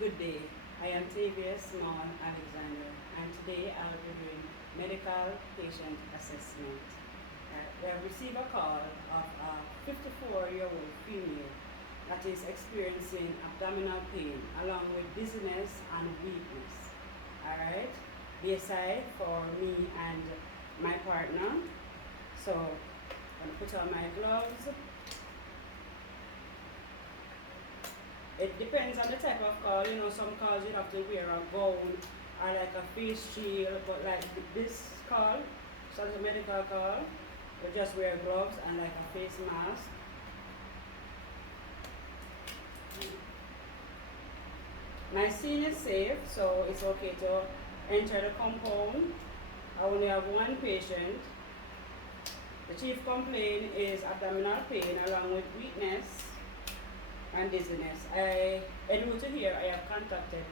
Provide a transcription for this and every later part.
Good day. I am Tavia Small Alexander, and today I'll be doing medical patient assessment. We have received a call of a 54-year-old female that is experiencing abdominal pain along with dizziness and weakness. Alright, they aside for me and my partner. So I'm going to put on my gloves. It depends on the type of call. You know, some calls you have to wear a gown or like a face shield, but like this call, so it's a medical call, you just wear gloves and like a face mask. My scene is safe, so it's okay to enter the compound. I only have one patient. The chief complaint is abdominal pain along with weakness and dizziness. En route to here, I have contacted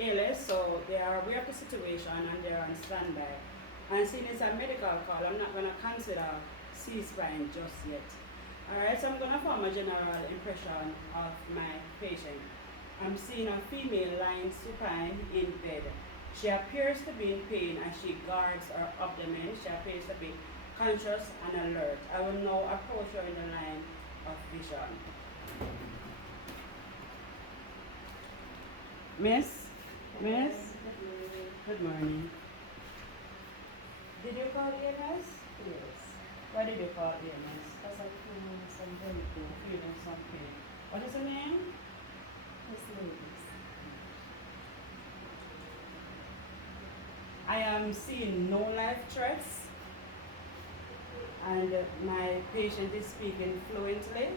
ALS, so they are aware of the situation and they are on standby. And since it's a medical call, I'm not going to consider C-spine just yet. Alright, so I'm going to form a general impression of my patient. I'm seeing a female lying supine in bed. She appears to be in pain as she guards her abdomen. She appears to be conscious and alert. I will now approach her in the line of vision. Miss? Good morning. Did you call EMS? Yes. Why did you call EMS? Because I'm feeling some very good. Feeling some pain. What is the name? Miss Ladies. I am seeing no life threats, and my patient is speaking fluently,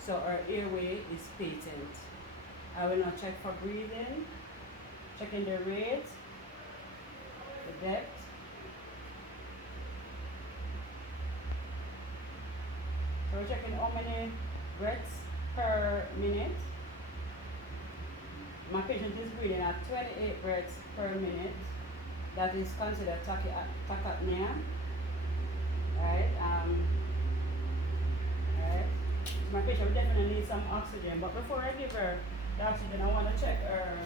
so her airway is patent. I will now check for breathing, checking the rate, the depth. So we're checking how many breaths per minute. My patient is breathing at 28 breaths per minute. That is considered tachypnea. Right? Right. My patient will definitely need some oxygen, but before I give her the oxygen, I want to check her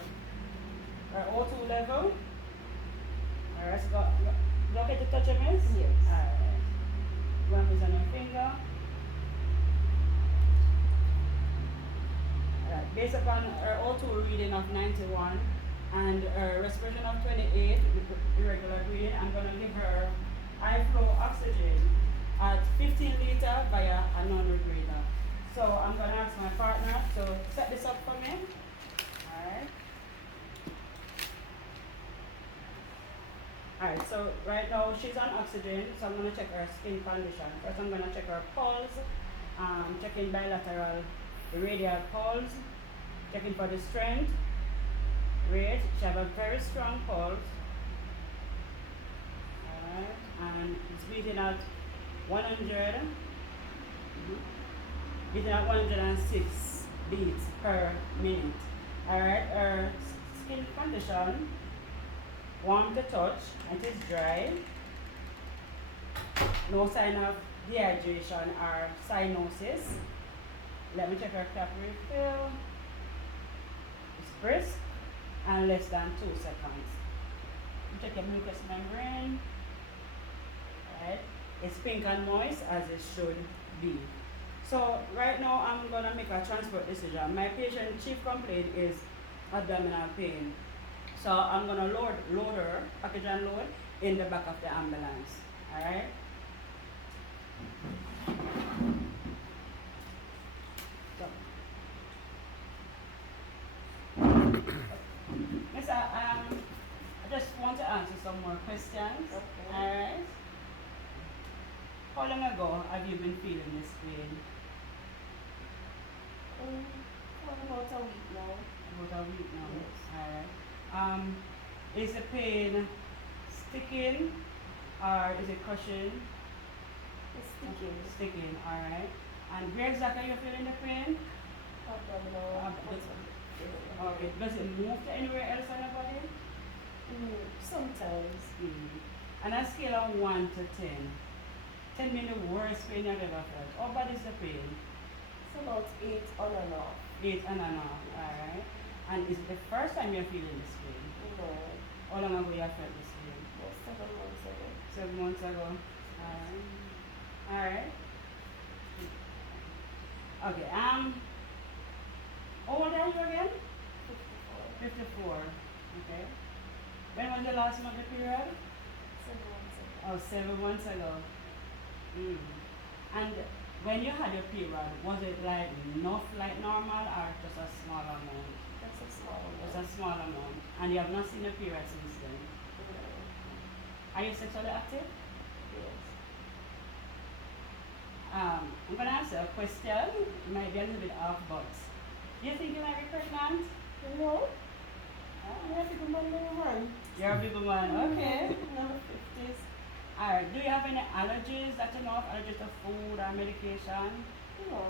O2 level. Alright, so is it okay to touch her, miss? Yes. Alright. One is on your finger. Alright, based upon her O2 reading of 91 and her respiration of 28, irregular breathing, I'm going to give her high flow oxygen at 15 liter via a non-rebreather. So I'm going to ask my partner to set this up for me. Alright. Alright, so right now she's on oxygen, so I'm going to check her skin condition. First I'm going to check her pulse, checking bilateral radial pulse, checking for the strength, rate. She has a very strong pulse. Alright, and it's beating at 100, beating at 106 beats per minute. Alright, her skin condition, warm to touch, it is dry. No sign of dehydration or cyanosis. Let me check her capillary fill. It's brisk and less than 2 seconds. Check your mucous membrane. Right. It's pink and moist as it should be. So right now I'm gonna make a transport decision. My patient chief complaint is abdominal pain. So I'm gonna load her, package and load in the back of the ambulance. Alright? Miss, I just want to answer some more questions. Okay. Alright? How long ago have you been feeling this pain? For about a week now. About a week now. Yes. Alright. Is the pain sticking or is it crushing? It's sticking. Sticking, alright. And where exactly are you feeling the pain? Abdominal. Okay. Does it move to anywhere else on the body? Sometimes. On a scale of 1 to 10, 10 being the worst pain you've ever felt. How bad is the pain? It's about 8 on and off. 8 and a half, alright. And is it the first time you're feeling this pain? No. How long ago you have felt this pain? Just 7 months ago. 7 months ago. Alright. Okay, how old are you again? 54. 54. Okay. When was the last monthly period? 7 months ago. Oh, 7 months ago. Mm. And when you had your period, was it like enough like normal or just a small amount? That's a small one. Just a small amount. And you have not seen a period since then? No. Are you sexually active? Yes. I'm going to answer a question. It might be a little bit off, but do you think you might be pregnant? No. I'm a big woman. You're a big woman, okay. Number 50s. Alright, do you have any allergies that you know of? Allergies to food or medication? No.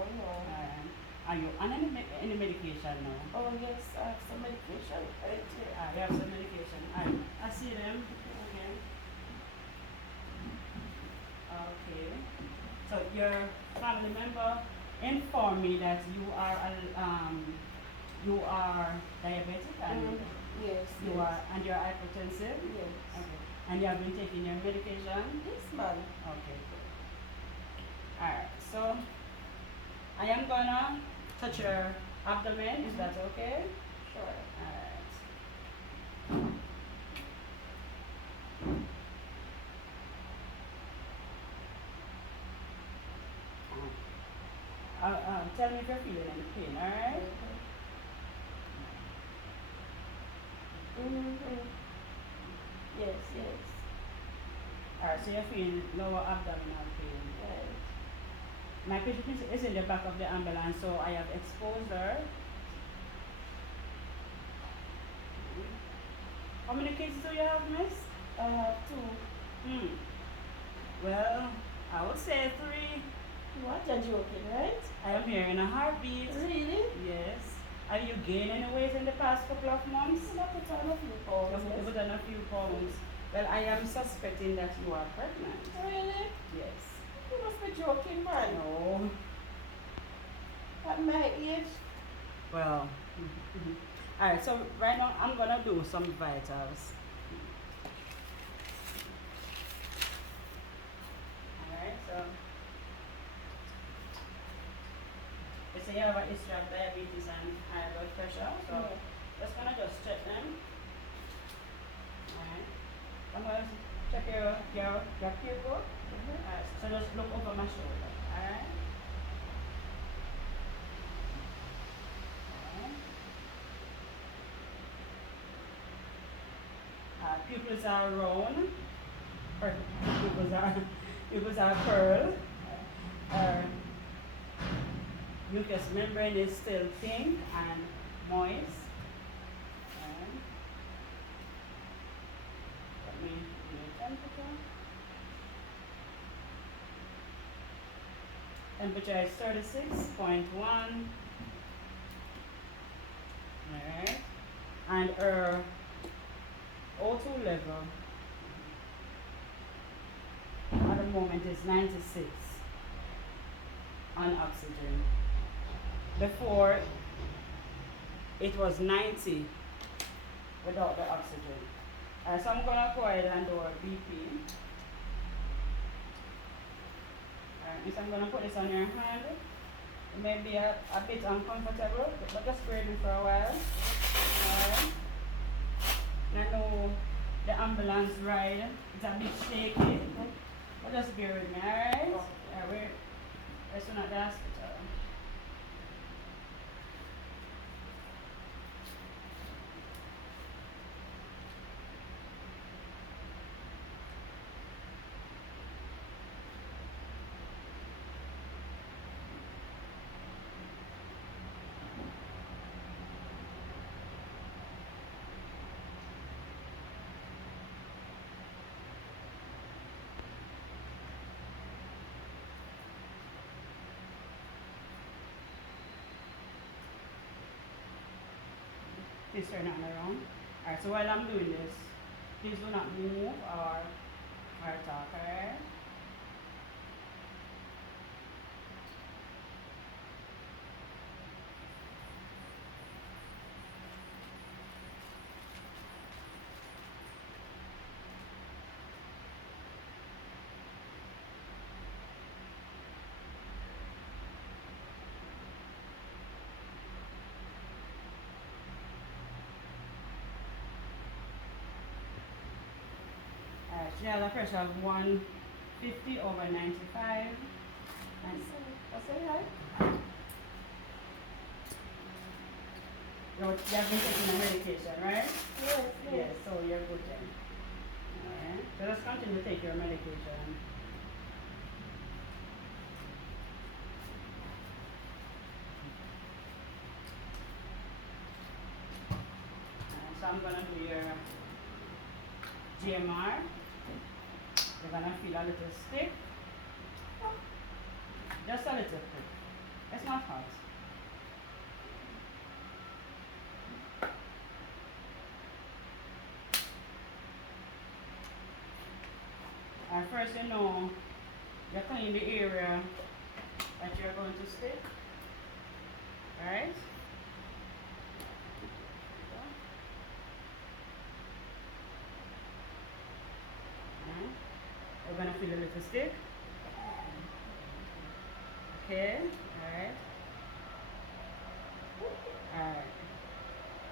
Are you on any medication now? Oh yes, I have some medication right here. You have some medication. I see them. Okay. Okay. So your family member informed me that you are diabetic and Yes. and you're hypertensive. Yes. Okay. And you have been taking your medication? Yes, ma'am. Okay. Alright, so I am gonna touch your abdomen, is that okay? Sure. Alright. Tell me if you're feeling any pain, alright? Yes. Alright, so you're feeling lower abdominal pain. Right. My patient is in the back of the ambulance, so I have exposed her. How many kids do you have, miss? I have 2. Well, I would say 3. What? You're joking, right? I am hearing a heartbeat. Really? Yes. Have you gained any weight in the past couple of months? I put on a few pounds. You've put on a few pounds. Well, I am suspecting that you are pregnant. Really? Yes. You must be joking, man. No. At my age? Well. Alright, so right now I'm gonna do some vitals. Alright, so you say you have a history of diabetes and high blood pressure, so just gonna just check them. Alright. I'm gonna check your pupil. Alright, so just look over my shoulder. Alright. Pupils are round, or pupils are pearl. Mucous membrane is still pink and moist. Let me do the temperature. Temperature is 36.1. Alright. And her O2 level at the moment is 96 on oxygen. Before it was 90 without the oxygen. So I'm gonna go ahead and do a BP. Alright, so I'm gonna put this on your hand. It may be a bit uncomfortable, but just bear with me for a while. Alright. I know the ambulance ride is a bit shaky, but just bear with me, alright? We're soon at the hospital. Please turn it around. Alright, so while I'm doing this, please do not move or talk, alright? She has a pressure of 150/95. And That's it, right? you have been taking a medication, right? Yes. So you're good then. Alright. So let's continue to take your medication. So I'm gonna do your GMR. You're gonna feel a little stiff. Just a little bit. It's not hot. First, you clean the area that you're going to stick. Alright? We're gonna feel a little stick. Okay, alright. Alright.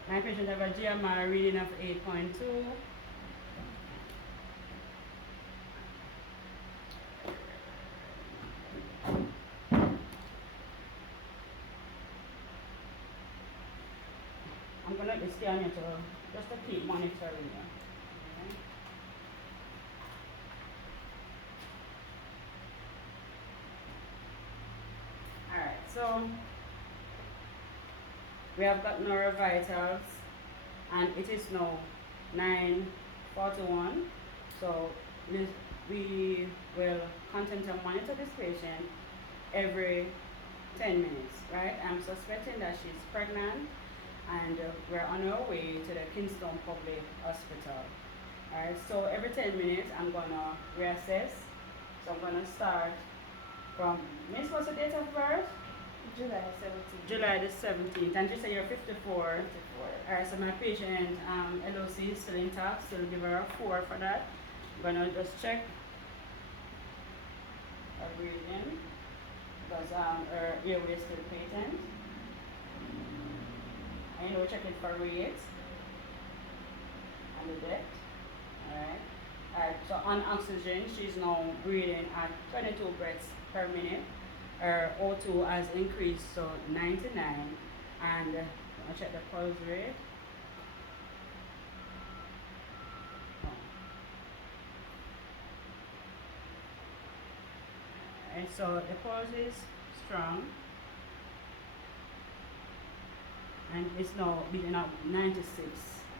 My patient have a GMR reading of 8.2. I'm gonna be scanning you just to keep monitoring you. Okay. Alright, so we have gotten our vitals and it is now 9:41. So we will continue to monitor this patient every 10 minutes, right? I'm suspecting that she's pregnant and we're on our way to the Kingston Public Hospital. Alright, so every 10 minutes I'm gonna reassess. So I'm gonna start from, Miss, what's the date of birth? July 17th. July the 17th. And you say you're 54. 54. Alright, so my patient LOC is still intact, still give her a 4 for that. I'm gonna just check her breathing because her airway is still patent. And we're checking for rate and the depth. Alright, so on oxygen, she's now breathing at 22 breaths per minute. Her O2 has increased to 99. And I'll check the pulse rate. Alright, so the pulse is strong. And it's now beating up 96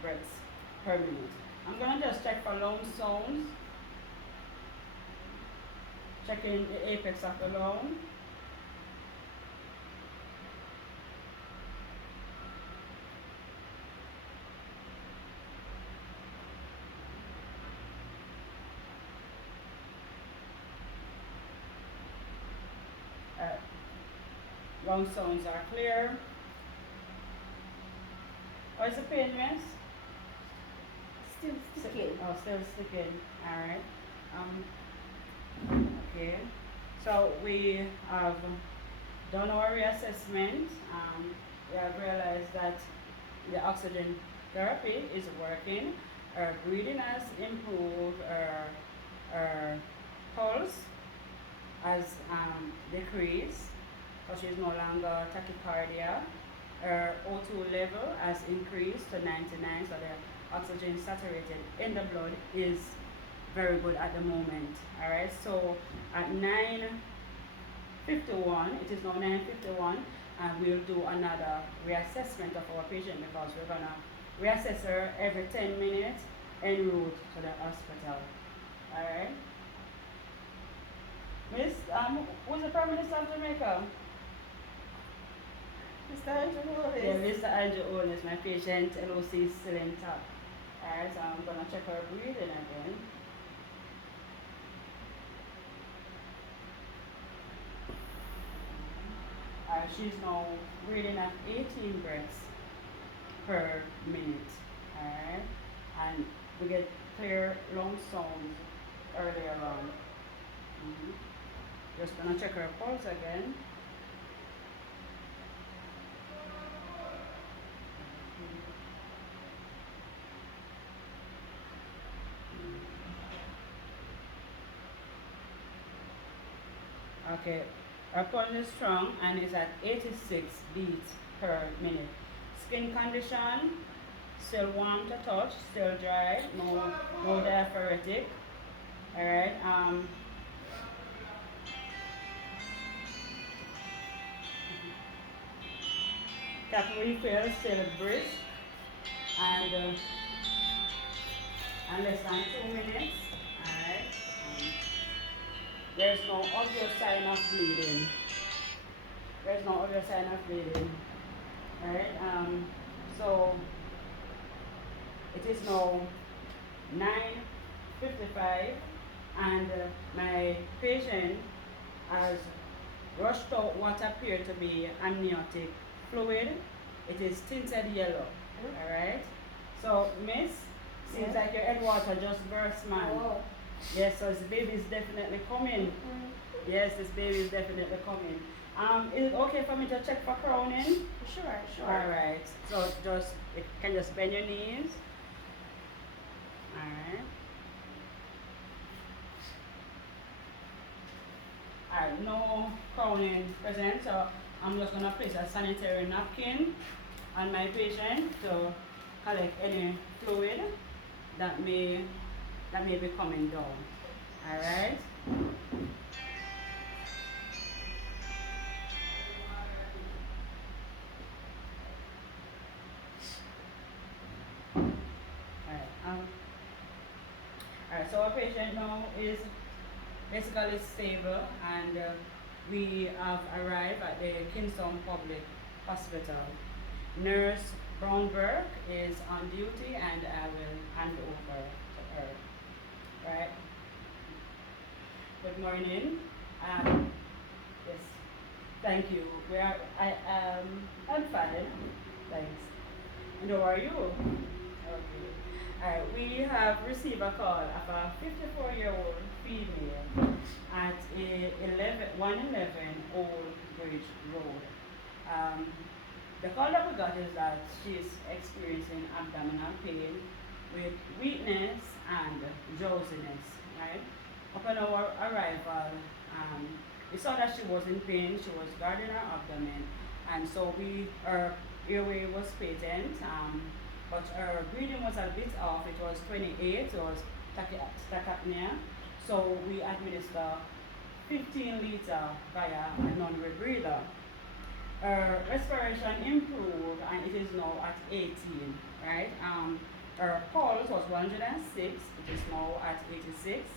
breaths per minute. I'm gonna just check for lung sounds. Checking the apex of the lung. Lung sounds are clear. What is the pain, miss? Still sticking. Oh, still sticking. Alright. Okay. So we have done our reassessment. We have realized that the oxygen therapy is working. Her breathing has improved. Her pulse has decreased. So she's no longer tachycardia. Her O2 level has increased to 99, so the oxygen saturated in the blood is very good at the moment. Alright, so at 9:51, it is now 9:51, and we'll do another reassessment of our patient because we're gonna reassess her every 10 minutes en route to the hospital. Alright. Miss, who's the Prime Minister of Jamaica? Mr. Andrew Wallace. Yeah, Mr. Andrew Wallace, my patient LOC is still intact. Alright, so I'm gonna check her breathing again. She's now breathing at 18 breaths per minute. Alright, and we get clear lung sounds earlier on. Just gonna check her pulse again. Okay, our pulse is strong and is at 86 beats per minute. Skin condition, still warm to touch, still dry, no diaphoretic. Alright, capillary field still brisk and less than 2 minutes. Alright, there's no obvious sign of bleeding. There's no obvious sign of bleeding. Alright, so it is now 9:55 and my patient has rushed out what appeared to be amniotic fluid. It is tinted yellow. Alright? So, miss, seems like your head water just burst, man. Oh. Yes, so this baby is definitely coming. Yes, this baby is definitely coming. Is it okay for me to check for crowning? Sure. Alright. So just you can just bend your knees. Alright. Alright, no crowning present, so I'm just gonna place a sanitary napkin on my patient to collect any fluid that may be coming down. Alright? Alright, so our patient now is basically stable and we have arrived at the Kingston Public Hospital. Nurse Brownberg is on duty and I will hand over to her. Right? Good morning. Yes, thank you. I'm fine. Thanks. And how are you? Okay. Alright, we have received a call of a 54-year-old female at 111 Old Bridge Road. The call that we got is that she's experiencing abdominal pain with weakness and drowsiness, right? Upon our arrival, we saw that she was in pain, she was guarding her abdomen, and so her airway was patent, but her breathing was a bit off. It was 28, it was tachypnea, so we administer 15 liter via a non-rebreather. Her respiration improved and it is now at 18, right? Her pulse was 106, it is now at 86.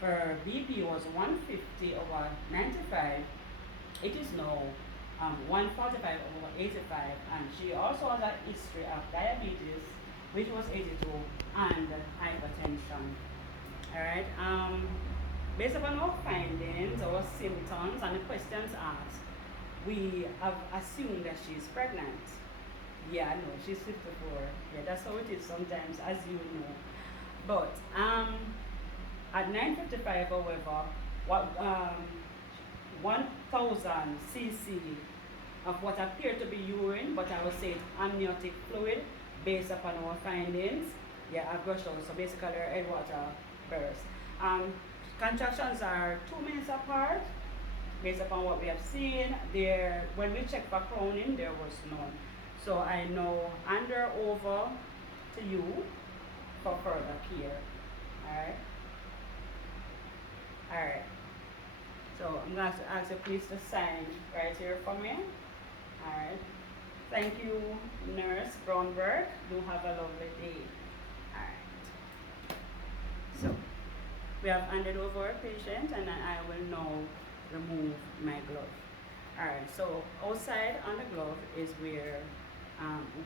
Her BP was 150 over 95, it is now 145 over 85, and she also has a history of diabetes, which was 82, and hypertension. Alright, based upon our findings, our symptoms, and the questions asked, we have assumed that she's pregnant. Yeah, no, she's 54. Yeah, that's how it is sometimes, as you know. But at 9:55, however, 1,000 cc of what appeared to be urine, but I would say it's amniotic fluid based upon our findings. Yeah, I've brushed out, so basically her head water burst. Contractions are 2 minutes apart. Based upon what we have seen, when we checked for crowning, there was none. So I now hand her over to you for further care. Alright. So I'm going to ask you please to sign right here for me. Alright. Thank you, Nurse Brownberg. Do have a lovely day. Alright. So we have handed over a patient and I will now remove my glove. Alright, so outside on the glove is where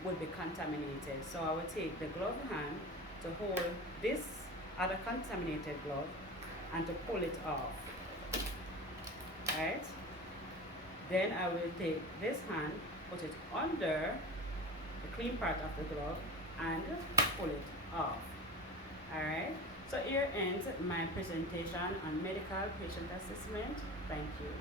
would be contaminated. So I will take the glove hand to hold this other contaminated glove and to pull it off. Alright. Then I will take this hand, put it under the clean part of the glove and pull it off. Alright. So here ends my presentation on medical patient assessment. Thank you.